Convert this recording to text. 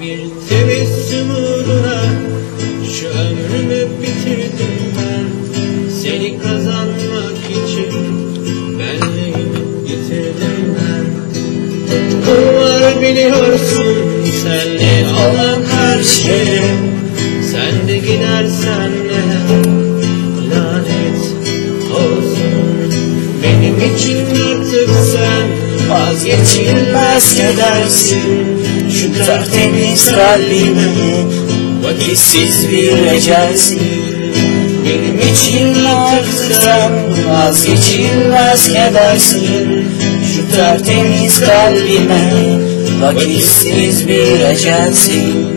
Bir tebessüm uğruna şu ömrümü bitirdim ben. Seni kazanmak için benliğimi yitirdim ben. Bunlar biliyorsun senle olan her şey. Sen de gidersen ne lanet olsun. Benim için artık sen vazgeçilmez kedersin. Şu tertemiz kalbime vakitsiz bir ecelsin. Benim için artık sen vazgeçilmez kedersin. Şu tertemiz kalbime vakitsiz bir ecelsin.